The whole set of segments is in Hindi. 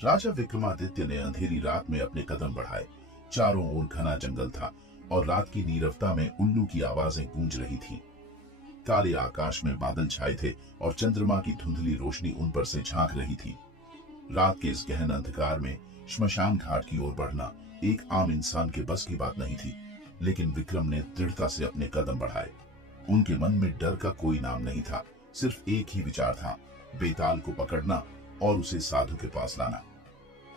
राजा विक्रमादित्य ने अंधेरी रात में अपने कदम बढ़ाए। चारों ओर घना जंगल था और रात की नीरवता में उल्लू की आवाजें गूंज रही थीं। काले आकाश में बादल छाए थे और चंद्रमा की धुंधली रोशनी उन पर से झांक रही थी। रात के इस गहन अंधकार में श्मशान घाट की ओर बढ़ना एक आम इंसान के बस की बात नहीं थी, लेकिन विक्रम ने दृढ़ता से अपने कदम बढ़ाए। उनके मन में डर का कोई नाम नहीं था, सिर्फ एक ही विचार था, बेताल को पकड़ना और उसे साधु के पास लाना।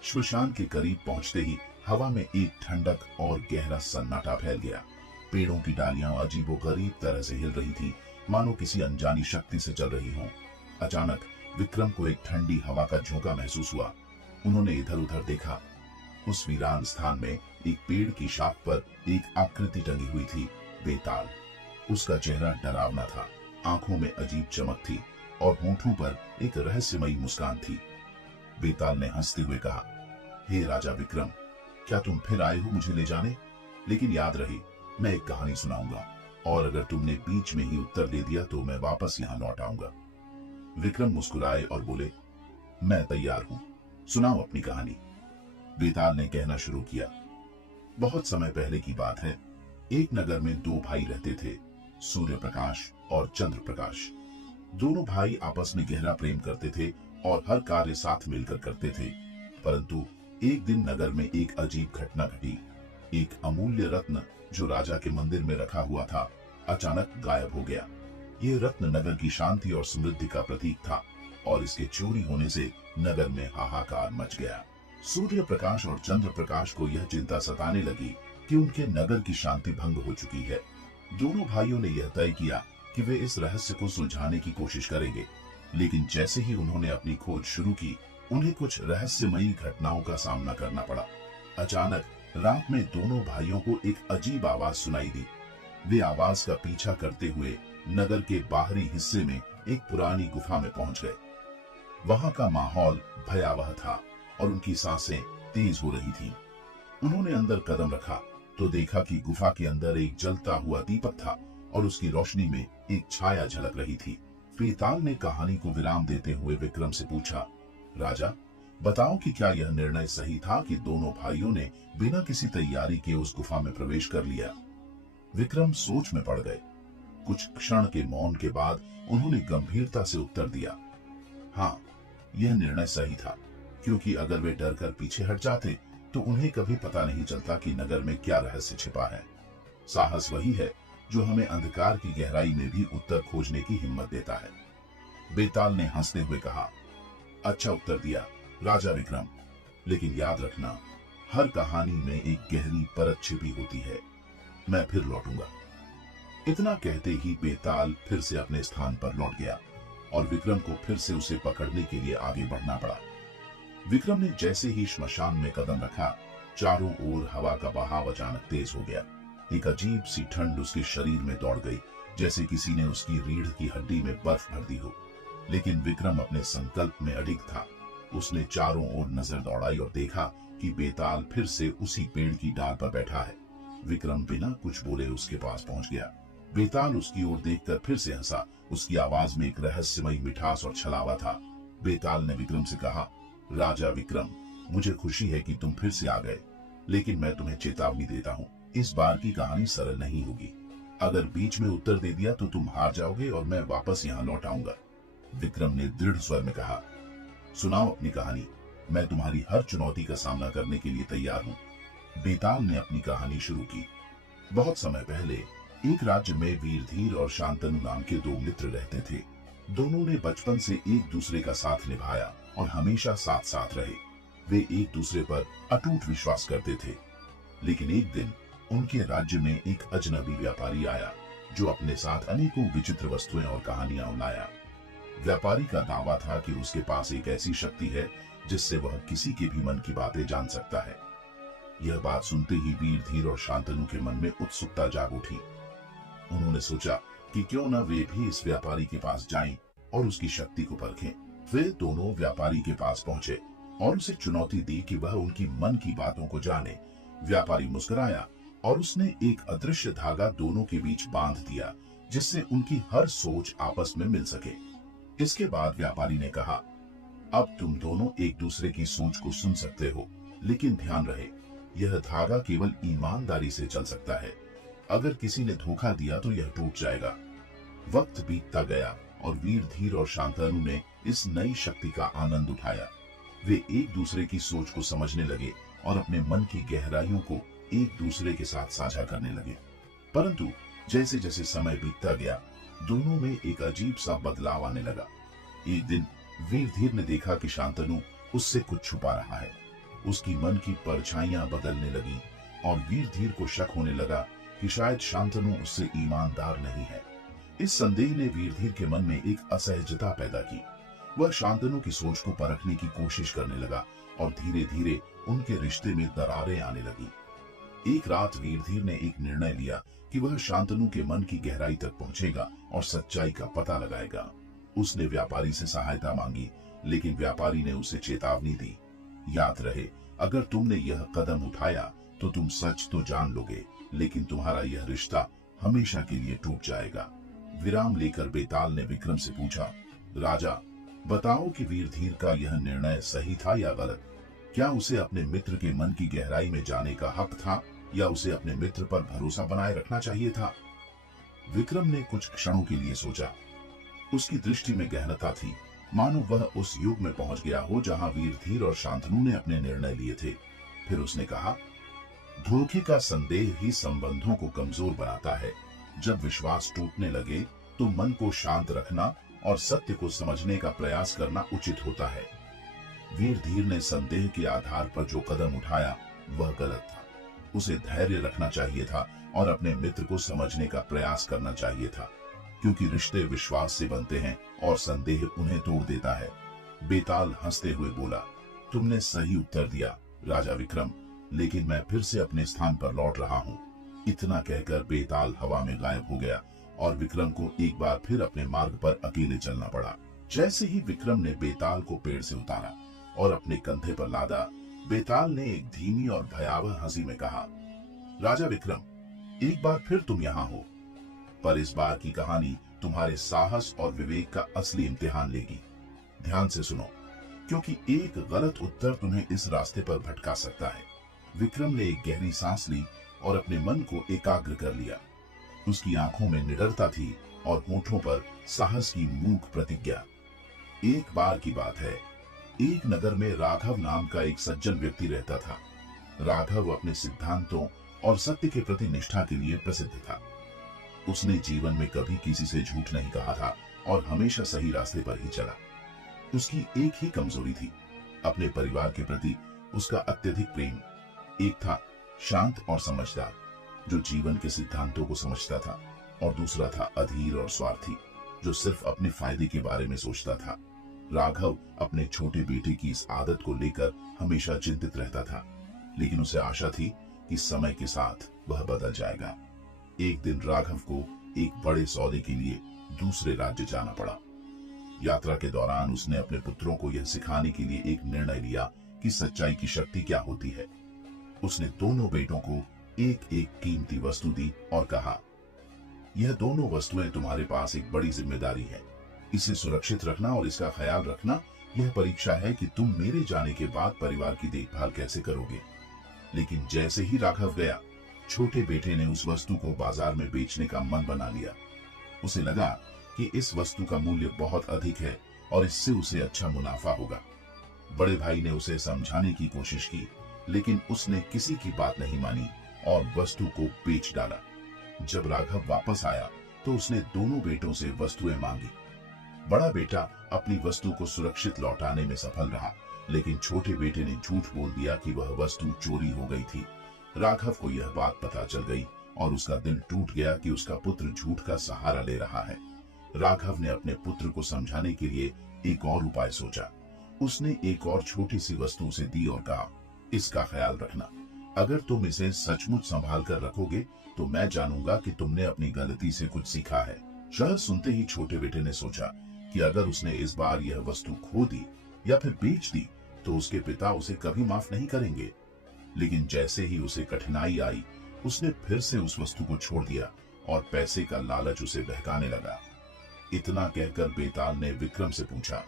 श्मशान के करीब पहुंचते ही हवा में एक ठंडक और गहरा सन्नाटा फैल गया। पेड़ों की डालियां अजीबोगरीब तरह से हिल रही थी, मानो किसी अनजानी शक्ति से चल रही हों। अचानक विक्रम को एक ठंडी हवा का झोंका महसूस हुआ। उन्होंने इधर उधर देखा। उस वीरान स्थान में एक पेड़ की शाख पर एक आकृति टंगी हुई थी, बेताल। उसका चेहरा डरावना था, आंखों में अजीब चमक थी और होंठों पर एक रहस्यमयी मुस्कान थी। बेताल ने हंसते हुए कहा, हे राजा विक्रम, क्या तुम फिर आए हो मुझे ले जाने? लेकिन याद रहे, मैं एक कहानी सुनाऊंगा और अगर तुमने बीच में ही उत्तर दे दिया तो मैं वापस यहाँ लौट आऊंगा। विक्रम मुस्कुराए और बोले, मैं तैयार हूं, सुनाओ अपनी कहानी। बेताल ने कहना शुरू किया। बहुत समय पहले की बात है। एक नगर में दो भाई रहते थे, सूर्य प्रकाश और चंद्र प्रकाश। दोनों भाई आपस में गहरा प्रेम करते थे और हर कार्य साथ मिलकर करते थे। परंतु एक दिन नगर में एक अजीब घटना घटी। एक अमूल्य रत्न जो राजा के मंदिर में रखा हुआ था, अचानक गायब हो गया। ये रत्न नगर की शांति और समृद्धि का प्रतीक था और इसके चोरी होने से नगर में हाहाकार मच गया। सूर्य प्रकाश और चंद्र प्रकाश को यह चिंता सताने लगी कि उनके नगर की शांति भंग हो चुकी है। दोनों भाइयों ने यह तय किया कि वे इस रहस्य को सुलझाने की कोशिश करेंगे। लेकिन जैसे ही उन्होंने अपनी खोज शुरू की, उन्हें कुछ रहस्यमयी घटनाओं का सामना करना पड़ा। अचानक रात में दोनों भाइयों को एक अजीब आवाज सुनाई दी। वे आवाज का पीछा करते हुए नगर के बाहरी हिस्से में एक पुरानी गुफा में पहुंच गए। वहां का माहौल भयावह था और उनकी सांसें तेज हो रही थीं। उन्होंने अंदर कदम रखा तो देखा कि गुफा के अंदर एक जलता हुआ दीपक था और उसकी रोशनी में एक छाया झलक रही थी। बेताल ने कहानी को विराम देते हुए विक्रम से पूछा, राजा, बताओ कि क्या यह निर्णय सही था कि दोनों भाइयों ने बिना किसी तैयारी के उस गुफा में प्रवेश कर लिया? विक्रम सोच में पड़ गए। कुछ क्षण के मौन के बाद उन्होंने गंभीरता से उत्तर दिया, हाँ, यह निर्णय सही था, क्योंकि अगर वे डर कर पीछे हट जाते तो उन्हें कभी पता नहीं चलता कि नगर में क्या रहस्य छिपा है। साहस वही है जो हमें अंधकार की गहराई में भी उत्तर खोजने की हिम्मत देता है। बेताल ने हंसते हुए कहा, अच्छा उत्तर दिया राजा विक्रम, लेकिन याद रखना, हर कहानी में एक गहरी परत छिपी होती है। मैं फिर लौटूंगा। इतना कहते ही बेताल फिर से अपने स्थान पर लौट गया और विक्रम को फिर से उसे पकड़ने के लिए आगे बढ़ना पड़ा। विक्रम ने जैसे ही श्मशान में कदम रखा, चारों ओर हवा का बहाव अचानक तेज हो गया। एक अजीब सी ठंड उसके शरीर में दौड़ गई, जैसे किसी ने उसकी रीढ़ की हड्डी में बर्फ भर दी हो। लेकिन विक्रम अपने संकल्प में अडिग था। उसने चारों ओर नजर दौड़ाई और देखा कि बेताल फिर से उसी पेड़ की डाल पर बैठा है। विक्रम बिना कुछ बोले उसके पास पहुंच गया। बेताल उसकी ओर देखकर फिर से हंसा। उसकी आवाज में एक रहस्यमयी मिठास और छलावा था। बेताल ने विक्रम से कहा, राजा विक्रम, मुझे खुशी है कि तुम फिर से आ गए, लेकिन मैं तुम्हें चेतावनी देता हूँ, इस बार की कहानी सरल नहीं होगी। अगर बीच में उत्तर दे दिया तो तुम हार जाओगे और मैं वापस यहाँ लौट आऊंगा। विक्रम ने दृढ़ स्वर में कहा, सुनाओ अपनी कहानी, मैं तुम्हारी हर चुनौती का सामना करने के लिए तैयार हूँ। बेताल ने अपनी कहानी शुरू की। बहुत समय पहले एक राज्य में वीरधीर और शांतनु नाम के दो मित्र रहते थे। दोनों ने बचपन से एक दूसरे का साथ निभाया और हमेशा साथ साथ रहे। वे एक दूसरे पर अटूट विश्वास करते थे। लेकिन एक दिन उनके राज्य में एक अजनबी व्यापारी आया जो अपने साथ अनेकों विचित्र वस्तुएं और कहानियां लाया। व्यापारी का दावा था कि उसके पास एक ऐसी शक्ति है जिससे वह किसी के भी मन की बातें जान सकता है। यह बात सुनते ही वीरधीर और शांतनु के मन में उत्सुकता जाग उठी। उन्होंने सोचा कि क्यों न वे भी इस व्यापारी के पास जाएं और उसकी शक्ति को परखें। वे दोनों व्यापारी के पास पहुंचे और उसे चुनौती दी कि वह उनकी मन की बातों को जाने। व्यापारी मुस्कुराया और उसने एक अदृश्य धागा दोनों के बीच बांध दिया, जिससे उनकी हर सोच आपस में मिल सके। इसके बाद व्यापारी ने कहा, अब तुम दोनों एक दूसरे की सोच को सुन सकते हो, लेकिन ध्यान रहे यह धागा केवल ईमानदारी से चल सकता है। अगर किसी ने धोखा दिया तो यह टूट जाएगा। वक्त बीतता गया और वीर धीर और शांतनु ने इस नई शक्ति का आनंद उठाया। वे एक दूसरे की सोच को समझने लगे और अपने मन की गहराइयों को एक दूसरे के साथ साझा करने लगे। परंतु जैसे जैसे समय बीतता गया, दोनों में एक अजीब सा बदलाव आने लगा। एक दिन वीर धीर ने देखा कि शांतनु उससे कुछ छुपा रहा है। उसकी मन की परछाइयां बदलने लगी और वीर धीर को शक होने लगा कि शायद शांतनु उससे ईमानदार नहीं है। इस संदेह ने वीर धीर के मन में एक असहजता पैदा की। वह शांतनु की सोच को परखने की कोशिश करने लगा और धीरे धीरे उनके रिश्ते में दरारें आने लगी। एक रात वीर धीर ने एक निर्णय लिया कि वह शांतनु के मन की गहराई तक पहुंचेगा और सच्चाई का पता लगाएगा। उसने व्यापारी से सहायता मांगी, लेकिन व्यापारी ने उसे चेतावनी दी, याद रहे अगर तुमने यह कदम उठाया तो तुम सच तो जान लोगे, लेकिन तुम्हारा यह रिश्ता हमेशा के लिए टूट जाएगा। विराम लेकर बेताल ने विक्रम से पूछा, राजा बताओ कि वीर धीर का यह निर्णय सही था या गलत? क्या उसे अपने मित्र के मन की गहराई में जाने का हक था या उसे अपने मित्र पर भरोसा बनाए रखना चाहिए था? विक्रम ने कुछ क्षणों के लिए सोचा। उसकी दृष्टि में गहनता थी, मानो वह उस युग में पहुंच गया हो जहां वीर धीर और शांतनु ने अपने निर्णय लिए थे। फिर उसने कहा, धोखे का संदेह ही संबंधों को कमजोर बनाता है। जब विश्वास टूटने लगे तो मन को शांत रखना और सत्य को समझने का प्रयास करना उचित होता है। वीर धीर ने संदेह के आधार पर जो कदम उठाया वह गलत था। उसे धैर्य रखना चाहिए था और अपने मित्र को समझने का प्रयास करना चाहिए था, क्योंकि रिश्ते विश्वास से बनते हैं और संदेह उन्हें तोड़ देता है। बेताल हंसते हुए बोला, तुमने सही उत्तर दिया राजा विक्रम, लेकिन मैं फिर से अपने स्थान पर लौट रहा हूँ। इतना कहकर बेताल हवा में गायब हो गया और विक्रम को एक बार फिर अपने मार्ग पर अकेले चलना पड़ा। जैसे ही विक्रम ने बेताल को पेड़ से उतारा और अपने कंधे पर लादा, बेताल ने एक धीमी और भयावह हंसी में कहा, राजा विक्रम, एक बार फिर तुम यहाँ हो, पर इस बार की कहानी तुम्हारे साहस और विवेक का असली इम्तिहान लेगी। ध्यान से सुनो, क्योंकि एक गलत उत्तर तुम्हें इस रास्ते पर भटका सकता है। विक्रम ने एक गहरी सांस ली और अपने मन को एकाग्र कर लिया। उसकी आंखों में निडरता थी और होठों पर साहस की मूक प्रतिज्ञा। एक बार की बात है, एक नगर में राघव नाम का एक सज्जन व्यक्ति रहता था। राघव अपने सिद्धांतों और सत्य के प्रति निष्ठा के लिए प्रसिद्ध था। उसने जीवन में कभी किसी से झूठ नहीं कहा था और हमेशा सही रास्ते पर ही चला। उसकी एक ही कमजोरी थी, अपने परिवार के प्रति उसका अत्यधिक प्रेम। एक था शांत और समझदार, जो जीवन के सिद्धांतों को समझता था, और दूसरा था अधीर और स्वार्थी, जो सिर्फ अपने फायदे के बारे में सोचता था। राघव अपने छोटे बेटे की इस आदत को लेकर हमेशा चिंतित रहता था, लेकिन उसे आशा थी कि समय के साथ वह बदल जाएगा। एक दिन राघव को एक बड़े सौदे के लिए दूसरे राज्य जाना पड़ा। यात्रा के दौरान उसने अपने पुत्रों को यह सिखाने के लिए एक निर्णय लिया कि सच्चाई की शक्ति क्या होती है। उसने दोनों बेटों को एक एक कीमती वस्तु दी और कहा, यह दोनों वस्तुएं तुम्हारे पास एक बड़ी जिम्मेदारी है। इसे सुरक्षित रखना और इसका ख्याल रखना यह परीक्षा है कि तुम मेरे जाने के बाद परिवार की देखभाल कैसे करोगे। लेकिन जैसे ही राघव गया, छोटे बेटे ने उस वस्तु को बाजार में बेचने का मन बना लिया। उसे लगा कि इस वस्तु का मूल्य बहुत अधिक है और इससे उसे अच्छा मुनाफा होगा। बड़े भाई ने उसे समझाने की कोशिश की, लेकिन उसने किसी की बात नहीं मानी और वस्तु को बेच डाला। जब राघव वापस आया तो उसने दोनों बेटों से वस्तुएं मांगी। बड़ा बेटा अपनी वस्तु को सुरक्षित लौटाने में सफल रहा, लेकिन छोटे बेटे ने झूठ बोल दिया कि वह वस्तु चोरी हो गई थी। राघव को यह बात पता चल गई और उसका दिल टूट गया कि उसका पुत्र झूठ का सहारा ले रहा है। राघव ने अपने पुत्र को समझाने के लिए एक और उपाय सोचा। उसने एक और छोटी सी वस्तु उसे दी और कहा, इसका ख्याल रखना। अगर तुम इसे सचमुच संभाल कर रखोगे तो मैं जानूंगा कि तुमने अपनी गलती से कुछ सीखा है। शायद सुनते ही छोटे बेटे ने सोचा कि अगर उसने इस बार यह वस्तु खो दी या फिर बेच दी तो उसके पिता उसे कभी माफ नहीं करेंगे। लेकिन जैसे ही उसे कठिनाई आई, उसने फिर से उस वस्तु को छोड़ दिया और पैसे का लालच उसे बहकाने लगा। इतना कहकर बेताल ने विक्रम से पूछा,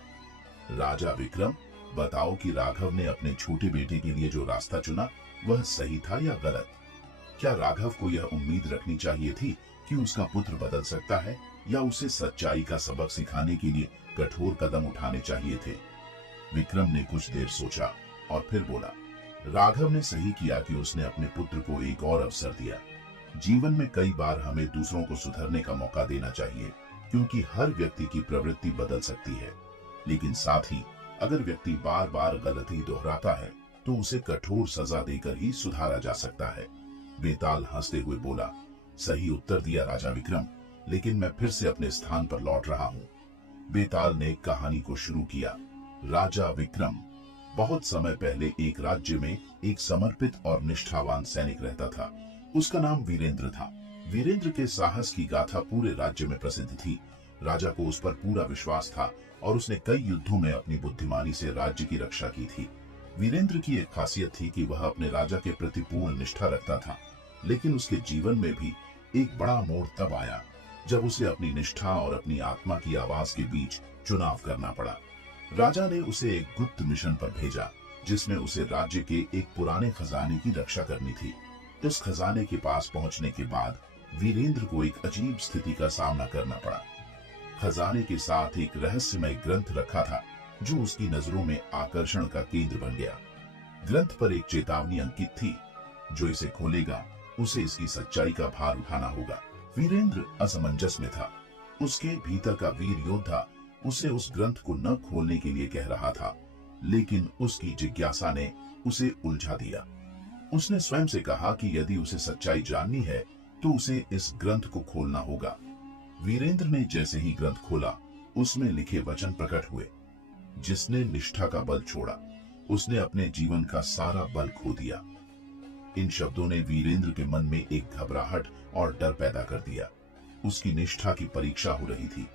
राजा विक्रम, बताओ कि राघव ने अपने छोटे बेटे के लिए जो रास्ता चुना वह सही था या गलत? क्या राघव को यह उम्मीद रखनी चाहिए थी कि उसका पुत्र बदल सकता है, या उसे सच्चाई का सबक सिखाने के लिए कठोर कदम उठाने चाहिए थे? विक्रम ने कुछ देर सोचा और फिर बोला, राघव ने सही किया कि उसने अपने पुत्र को एक और अवसर दिया। जीवन में कई बार हमें दूसरों को सुधरने का मौका देना चाहिए, क्योंकि हर व्यक्ति की प्रवृत्ति बदल सकती है। लेकिन साथ ही अगर व्यक्ति बार बार गलती दोहराता है तो उसे कठोर सजा देकर ही सुधारा जा सकता है। बेताल हंसते हुए बोला, सही उत्तर दिया राजा विक्रम, लेकिन मैं फिर से अपने स्थान पर लौट रहा हूँ। बेताल ने कहानी को शुरू किया। राजा विक्रम, बहुत समय पहले एक राज्य में एक समर्पित और निष्ठावान सैनिक रहता था। उसका नाम वीरेंद्र था। वीरेंद्र के साहस की गाथा पूरे राज्य में प्रसिद्ध थी। राजा को उस पर पूरा विश्वास था और उसने कई युद्धों में अपनी बुद्धिमानी से राज्य की रक्षा की थी। वीरेंद्र की एक खासियत थी कि वह अपने राजा के प्रति पूर्ण निष्ठा रखता था, लेकिन उसके जीवन में भी एक बड़ा मोड़ तब आया जब उसे अपनी निष्ठा और अपनी आत्मा की आवाज के बीच चुनाव करना पड़ा। राजा ने उसे एक गुप्त मिशन पर भेजा, जिसमें उसे राज्य के एक पुराने खजाने की रक्षा करनी थी। इस खजाने के पास पहुंचने के बाद वीरेंद्र को एक अजीब स्थिति का सामना करना पड़ा। खजाने के साथ एक रहस्यमय ग्रंथ रखा था, जो उसकी नजरों में आकर्षण का केंद्र बन गया। ग्रंथ पर एक चेतावनी अंकित थी, जो इसे खोलेगा उसे इसकी सच्चाई का भार उठाना होगा। वीरेंद्र असमंजस में था। उसके भीतर का वीर योद्धा उसे उस ग्रंथ को न खोलने के लिए कह रहा था, लेकिन उसकी जिज्ञासा ने उसे उलझा दिया। उसने स्वयं से कहा कि यदि उसे सच्चाई जाननी है तो उसे इस ग्रंथ को खोलना होगा। वीरेंद्र ने जैसे ही ग्रंथ खोला, उसमें लिखे वचन प्रकट हुए, जिसने निष्ठा का बल छोड़ा उसने अपने जीवन का सारा बल खो दिया। इन शब्दों ने वीरेंद्र के मन में एक घबराहट और डर पैदा कर दिया। उसकी निष्ठा की परीक्षा हो रही थी।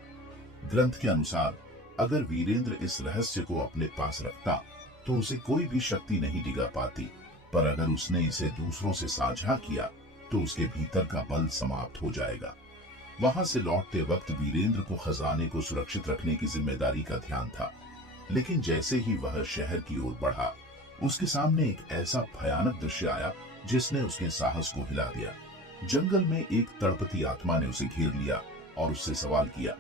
ग्रंथ के अनुसार अगर वीरेंद्र इस रहस्य को अपने पास रखता तो उसे कोई भी शक्ति नहीं डिगा पाती, पर अगर उसने इसे दूसरों से साझा किया तो उसके भीतर का बल समाप्त हो जाएगा। वहां से लौटते वक्त वीरेंद्र को खजाने को सुरक्षित रखने की जिम्मेदारी का ध्यान था, लेकिन जैसे ही वह शहर की ओर बढ़ा, उसके सामने एक ऐसा भयानक दृश्य आया जिसने उसके साहस को हिला दिया। जंगल में एक तड़पती आत्मा ने उसे घेर लिया और उससे सवाल किया,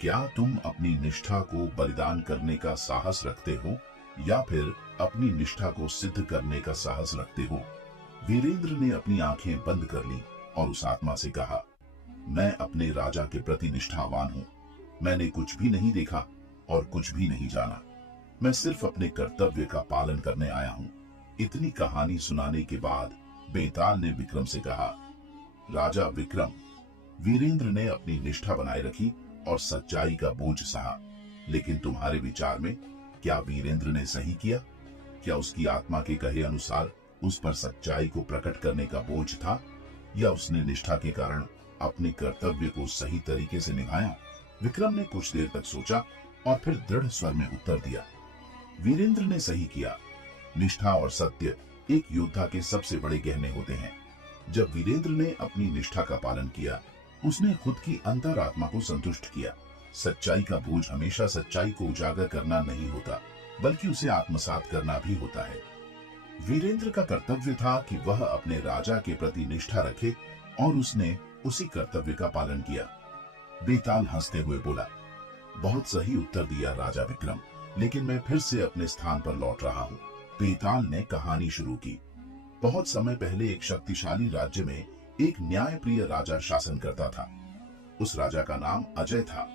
क्या तुम अपनी निष्ठा को बलिदान करने का साहस रखते हो या फिर अपनी निष्ठा को सिद्ध करने का साहस रखते हो? वीरेंद्र ने अपनी आंखें बंद कर ली और उस आत्मा से कहा, मैं अपने राजा के प्रति निष्ठावान हूँ। मैंने कुछ भी नहीं देखा और कुछ भी नहीं जाना। मैं सिर्फ अपने कर्तव्य का पालन करने आया हूँ। इतनी कहानी सुनाने के बाद बेताल ने विक्रम से कहा, राजा विक्रम, वीरेंद्र ने अपनी निष्ठा बनाए रखी और सच्चाई का बोझ सहा, लेकिन तुम्हारे विचार में क्या वीरेंद्र ने सही किया? क्या उसकी आत्मा के कहे अनुसार उस पर सच्चाई को प्रकट करने का बोझ था, या उसने निष्ठा के कारण अपने कर्तव्य को सही तरीके से निभाया? विक्रम ने कुछ देर तक सोचा और फिर दृढ़ स्वर में उत्तर दिया, वीरेंद्र ने सही किया। निष्ठा और सत्य एक योद्धा के सबसे बड़े गहने होते हैं। जब वीरेंद्र ने अपनी निष्ठा का पालन किया, उसने खुद की अंतरात्मा को संतुष्ट किया। सच्चाई का बोझ हमेशा सच्चाई को उजागर करना नहीं होता, बल्कि उसे आत्मसात करना भी होता है। वीरेंद्र का कर्तव्य था कि वह अपने राजा के प्रति निष्ठा रखे और उसने उसी कर्तव्य का पालन किया। बेताल हंसते हुए बोला, बहुत सही उत्तर दिया राजा विक्रम, लेकिन मैं फिर से अपने स्थान पर लौट रहा हूँ। बेताल ने कहानी शुरू की। बहुत समय पहले एक शक्तिशाली राज्य में एक न्यायप्रिय राजा शासन करता था। उस राजा का नाम अजय था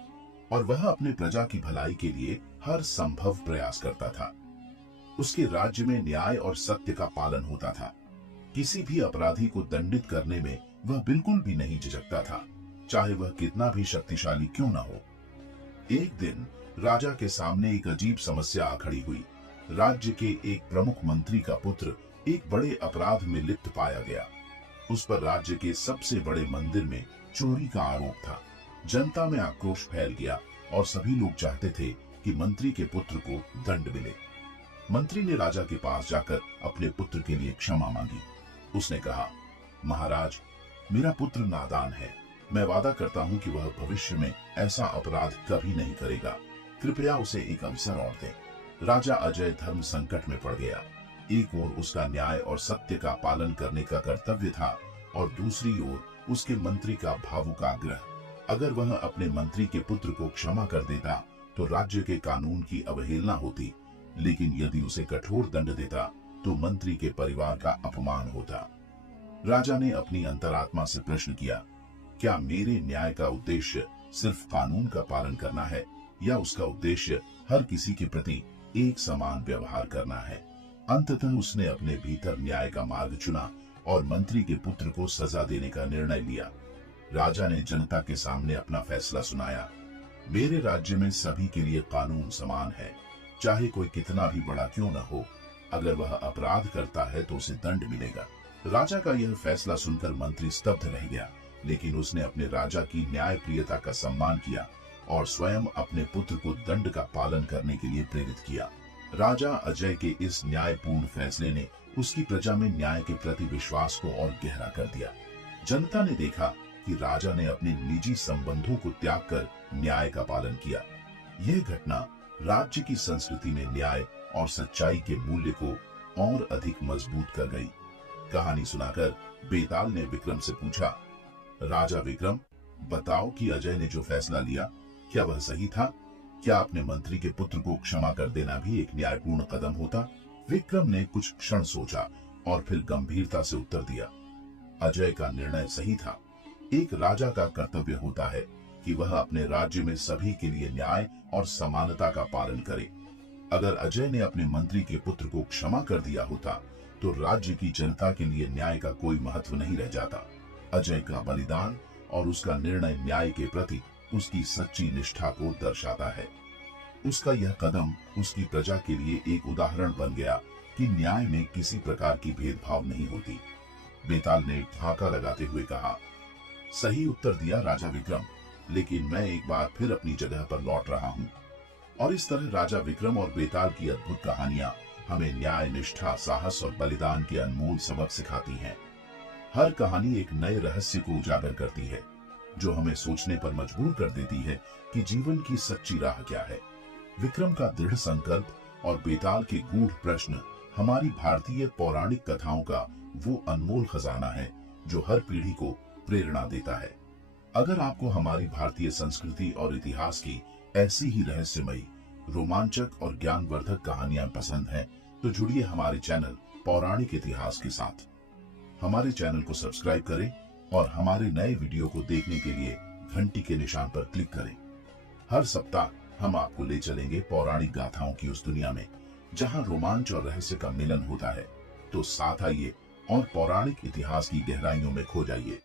और वह अपने प्रजा की भलाई के लिए हर संभव प्रयास करता था। उसके राज्य में न्याय और सत्य का पालन होता था। किसी भी अपराधी को दंडित करने में वह बिल्कुल भी नहीं झिझकता था, चाहे वह कितना भी शक्तिशाली क्यों न हो। एक दिन राजा के सामने एक अजीब समस्या आ खड़ी हुई। राज्य के एक प्रमुख मंत्री का पुत्र एक बड़े अपराध में लिप्त पाया गया। उस पर राज्य के सबसे बड़े मंदिर में चोरी का आरोप था। जनता में आक्रोश फैल गया और सभी लोग चाहते थे कि मंत्री के पुत्र को दंड मिले। मंत्री ने राजा के पास जाकर अपने पुत्र के लिए क्षमा मांगी। उसने कहा, महाराज, मेरा पुत्र नादान है। मैं वादा करता हूं कि वह भविष्य में ऐसा अपराध कभी नहीं करेगा। कृपया उसे एक अवसर और दें। राजा अजय धर्म संकट में पड़ गया। एक ओर उसका न्याय और सत्य का पालन करने का कर्तव्य था और दूसरी ओर उसके मंत्री का भावुक आग्रह। अगर वह अपने मंत्री के पुत्र को क्षमा कर देता तो राज्य के कानून की अवहेलना होती, लेकिन यदि उसे कठोर दंड देता तो मंत्री के परिवार का अपमान होता। राजा ने अपनी अंतरात्मा से प्रश्न किया, क्या मेरे न्याय का उद्देश्य सिर्फ कानून का पालन करना है या उसका उद्देश्य हर किसी के प्रति एक समान व्यवहार करना है? अंततः उसने अपने भीतर न्याय का मार्ग चुना और मंत्री के पुत्र को सजा देने का निर्णय लिया। राजा ने जनता के सामने अपना फैसला सुनाया। मेरे राज्य में सभी के लिए कानून समान है, चाहे कोई कितना भी बड़ा क्यों न हो। अगर वह अपराध करता है तो उसे दंड मिलेगा। राजा का यह फैसला सुनकर मंत्री स्तब्ध रह गया, लेकिन उसने अपने राजा की न्यायप्रियता का सम्मान किया और स्वयं अपने पुत्र को दंड का पालन करने के लिए प्रेरित किया। राजा अजय के इस न्यायपूर्ण फैसले ने उसकी प्रजा में न्याय के प्रति विश्वास को और गहरा कर दिया। जनता ने देखा कि राजा ने अपने निजी संबंधों को त्याग कर न्याय का पालन किया। यह घटना राज्य की संस्कृति में न्याय और सच्चाई के मूल्य को और अधिक मजबूत कर गई। कहानी सुनाकर बेताल ने विक्रम से पूछा, राजा विक्रम, बताओ कि अजय ने जो फैसला लिया क्या वह सही था? क्या अपने मंत्री के पुत्र को क्षमा कर देना भी एक न्यायपूर्ण कदम होता? विक्रम ने कुछ क्षण सोचा और फिर गंभीरता से उत्तर दिया, अजय का निर्णय सही था। एक राजा का कर्तव्य होता है कि वह अपने राज्य में सभी के लिए न्याय और समानता का पालन करे। अगर अजय ने अपने मंत्री के पुत्र को क्षमा कर दिया होता तो राज्य की जनता के लिए न्याय का कोई महत्व नहीं रह जाता। अजय का बलिदान और उसका निर्णय न्याय के प्रति उसकी सच्ची निष्ठा को दर्शाता है। उसका यह कदम उसकी प्रजा के लिए एक उदाहरण बन गया कि न्याय में किसी प्रकार की भेदभाव नहीं होती। बेताल ने ठहाका लगाते हुए कहा, सही उत्तर दिया राजा विक्रम, लेकिन मैं एक बार फिर अपनी जगह पर लौट रहा हूँ। और इस तरह राजा विक्रम और बेताल की अद्भुत कहानियां हमें न्याय, निष्ठा, साहस और बलिदान के अनमोल सबक सिखाती हैं। हर कहानी एक नए रहस्य को उजागर करती है, जो हमें सोचने पर मजबूर कर देती है कि जीवन की सच्ची राह क्या है। विक्रम का दृढ़ संकल्प और बेताल के गूढ़ प्रश्न हमारी भारतीय पौराणिक कथाओं का वो अनमोल खजाना है जो हर पीढ़ी को प्रेरणा देता है। अगर आपको हमारी भारतीय संस्कृति और इतिहास की ऐसी ही रहस्यमयी, रोमांचक और ज्ञानवर्धक कहानियां पसंद हैं, तो जुड़िए हमारे चैनल पौराणिक इतिहास के साथ। हमारे चैनल को सब्सक्राइब करें और हमारे नए वीडियो को देखने के लिए घंटी के निशान पर क्लिक करें। हर सप्ताह हम आपको ले चलेंगे पौराणिक गाथाओं की उस दुनिया में जहां रोमांच और रहस्य का मिलन होता है। तो साथ आइए और पौराणिक इतिहास की गहराइयों में खो जाइए।